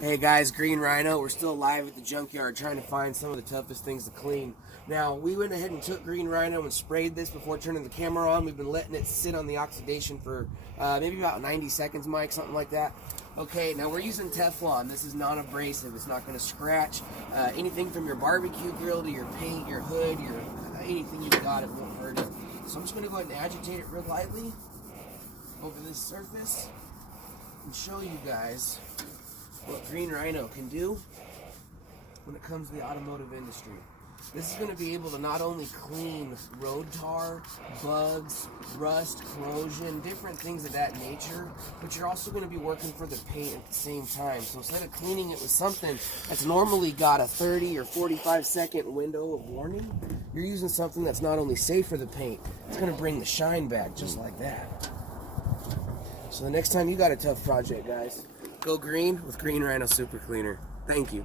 Hey guys, Green Rhino. We're still live at the junkyard trying to find some of the toughest things to clean. Now, we went ahead and took Green Rhino and sprayed this before turning the camera on. We've been letting it sit on the oxidation for maybe about 90 seconds, Mike, something like that. Okay, now we're using Teflon. This is non-abrasive. It's not going to scratch anything from your barbecue grill to your paint, your hood, your anything you've got. It won't hurt it. So I'm just going to go ahead and agitate it real lightly over this surface and show you guys what Green Rhino can do when it comes to the automotive industry. This is going to be able to not only clean road tar, bugs, rust, corrosion, different things of that nature, but you're also going to be working for the paint at the same time. So instead of cleaning it with something that's normally got a 30 or 45 second window of warning, you're using something that's not only safe for the paint, it's going to bring the shine back just like that. So the next time you got a tough project, guys, go green with Green Rhino Super Cleaner. Thank you.